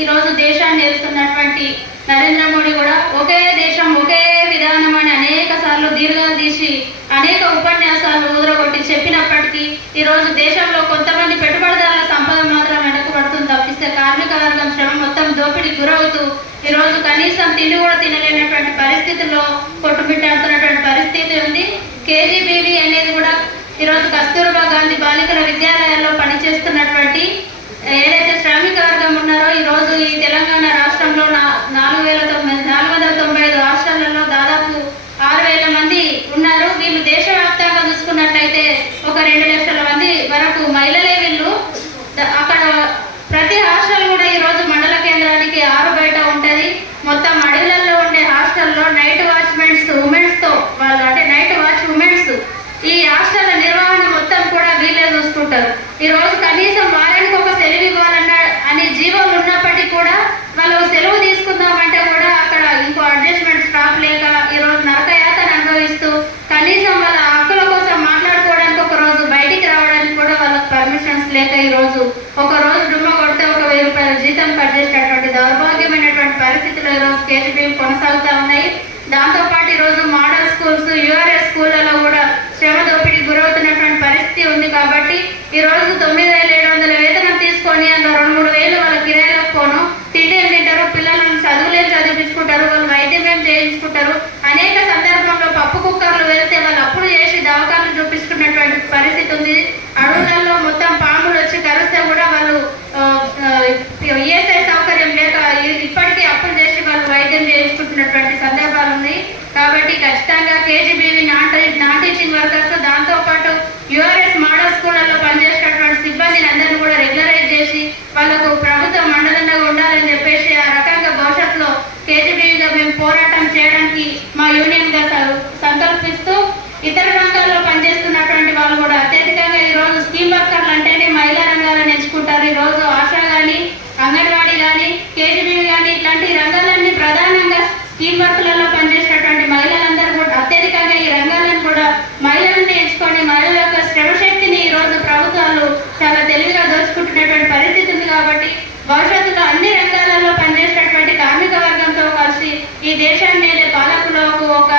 ఈ రోజు దేశాన్ని ఏలుతున్నటువంటి నరేంద్ర మోడీ కూడా ఒకే దేశం ఒకే విధానం అని అనేక సార్లు దీర్ఘాలు తీసి అనేక ఉపన్యాసాలు ఊదరగొట్టి చెప్పినప్పటికీ ఈ రోజు దేశంలో కొంతమంది పెట్టుబడిదారుల సంపద మాత్రం వెనకబడుతుంది తప్పిస్తే కార్మిక వర్గం శ్రమ మొత్తం దోపిడీకి గురవుతూ ఈ రోజు కనీసం తిండి కూడా తినలేనటువంటి పరిస్థితుల్లో కొట్టుమిట్టాడుతున్నటువంటి పరిస్థితి ఉంది. కేజీబీవీ అనేది కూడా ఈరోజు కస్తూర్బా గాంధీ బాలికల విద్యాలయాల్లో పనిచేస్తున్నటువంటి ఏదైతే శ్రామిక వర్గం ఉన్నారో ఈరోజు ఈ తెలంగాణ రాష్ట్రంలో 495 రాష్ట్రాలలో దాదాపు 6,000 మంది ఉన్నారు. వీళ్ళు దేశవ్యాప్తంగా చూసుకున్నట్లయితే ఒక 2 లక్షల మంది వరకు మహిళలే వీళ్ళు. అక్కడ ప్రతి హాస్టల్ కూడా ఈరోజు మండల కేంద్రానికి 6 బయట ఉంటుంది. మొత్తం అడవులలో ఉండే హాస్టల్లో నైట్ వాచ్మెన్స్ ఉమెన్స్తో వాళ్ళు అంటే నైట్ వాచ్ ఉమెన్స్ ఈ హాస్టల్ నిర్వహణ మొత్తం కూడా వీళ్ళే చూసుకుంటారు. ఈరోజు కనీసం వారానికి ఒక సెలవు ఇవ్వాలన్న అనే జీవోలు ఉన్నప్పటికీ కూడా వాళ్ళు సెలవు తీసుకుందామంటే కూడా అక్కడ ఇంకో అడ్జస్ట్మెంట్ స్టాఫ్ లేక ఈరోజు నరకయాతను అనుభవిస్తూ కనీసం వాళ్ళ హక్కుల కోసం మాట్లాడుకోవడానికి ఒక రోజు బయటికి రావడానికి కూడా వాళ్ళకి పర్మిషన్స్ లేక ఈరోజు ఒక రోజు డుమ్మ కొడితే ఒక 1000 రూపాయల జీతం కట్ చేసేటటువంటి దౌర్భాగ్యమైనటువంటి పరిస్థితులు ఈరోజు కేజీబీవీ కొనసాగుతూ ఉన్నాయి. దాంతోపాటు ఈరోజు మోడల్ స్కూల్స్ యూఆర్ఎస్ స్కూళ్ళలో కూడా శ్రమ దోపిడీకి గురవుతున్నటువంటి పరిస్థితి ఉంది. కాబట్టి ఈరోజు 9,700 వేతనం తీసుకొని అందులో 2-3 వాళ్ళ కిరాయిలకు పోను తిండి ఏం తింటారు, పిల్లలను చదువులేం చదివించుకుంటారు, వాళ్ళు వైద్యం ఏం చేయించుకుంటారు. అనేక సందర్భంలో పప్పు కుక్కర్లు వెళ్తే వాళ్ళు అప్పుడు చేసి దవాఖానలు చూపించుకున్నటువంటి పరిస్థితి ఉంది. అడవులలో మొత్తం పాములు వచ్చి కరిస్తే కూడా వాళ్ళు ఈఎస్ఐ సౌకర్యం లేక ఇప్పటికీ అప్పులు చేసి వాళ్ళు వైద్యం చేయించుకుంటున్నటువంటి సందర్భాలు ఉన్నాయి. కాబట్టి ఖచ్చితంగా కేజీబీవీ నాన్ టీచింగ్ వర్కర్స్ దాంతోపాటు యూఆర్ఎస్ మోడల్ స్కూళ్ళలో పనిచేసేటటువంటి సిబ్బందిని అందరినీ కూడా రెగ్యులరైజ్ చేసి వాళ్ళకు ప్రభుత్వం అండదండగా ఉండాలని చెప్పేసి ఆ రకంగా భవిష్యత్తులో కేజీబీవీగా మేము పోరాటం చేయడానికి మా యూనియన్గా సంకల్పిస్తూ ఇతర రంగాల్లో పనిచేస్తున్నటువంటి వాళ్ళు కూడా అత్యధికంగా ఈరోజు స్కీమ్ వర్కర్లు అంటేనే మహిళా రంగాలను ఎంచుకుంటారు. ఈరోజు ఆశా కానీ అంగన్వాడీ కానీ కేజీబీవీ కానీ ఇట్లాంటి రంగాలన్నీ ప్రధానంగా స్కీమ్ వర్క్లలో పనిచేసేటటువంటి మహిళలందరూ కూడా అత్యధికంగా ఈ రంగాలను కూడా మహిళలను ఎంచుకొని మహిళల యొక్క శ్రమశక్తిని ఈరోజు ప్రభుత్వాలు చాలా తెలివిగా దోచుకుంటున్నటువంటి పరిస్థితి ఉంది. కాబట్టి భవిష్యత్తులో అన్ని రంగాలలో పనిచేసేటటువంటి కార్మిక వర్గంతో కలిసి ఈ దేశాన్ని పాలకులకు ఒక